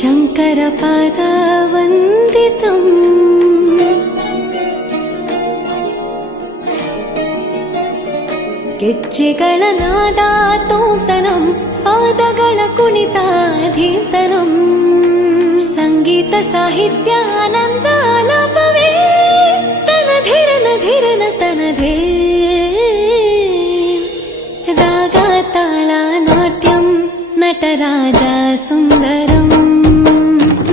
शङ्करपादवन्दितम् ಗೆಜ್ಜೆಗಳ ನಾದ ತೋಂತನಂ ಪಾದಗಳ ಕುಣಿತಾಧೀತನಂ ಸಂಗೀತ ಸಾಹಿತ್ಯ ಆನಂದ ಆಲಾಪವೇ ತನಧಿರನ ಧಿರನ ತನಧೇ ರಾಗ ತಾಳ ನಾಟ್ಯಂ ನಟರಾಜ ಸುಂದರಂ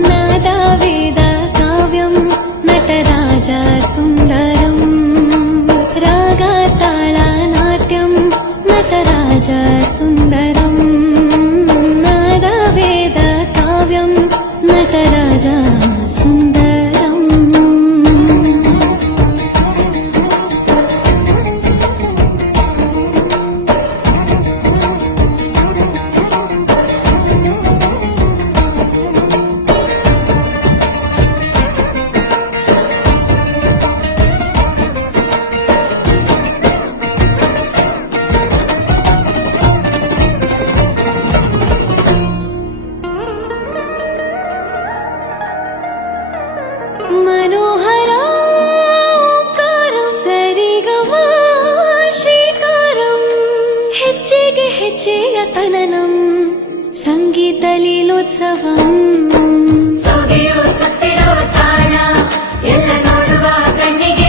ನಾದ ವೇದ ಕಾವ್ಯಂ ನಟರಾಜ ಸುಂದರಂ ರಾಗ ತಾಳ ನಾಟ್ಯಂ ನಟರಾಜ ಸುಂದರಂ ನಾದ ವೇದ ಕಾವ್ಯಂ ನಟರಾಜ ಸುಂದರಂ मनोहराकारं सरिगमा श्रीकारं ಹೆಜ್ಜೆಗೆ ಹೆಜ್ಜೆಯ ತನನಂ ಸಂಗೀತ ಲೀಲೋತ್ಸವಂ ಸೊಗೆಯೋ ಸತ್ತಿರೋ ತಾಣ ಎಲ್ಲ ನೋಡುವ ಕಣ್ಣಿಗೆ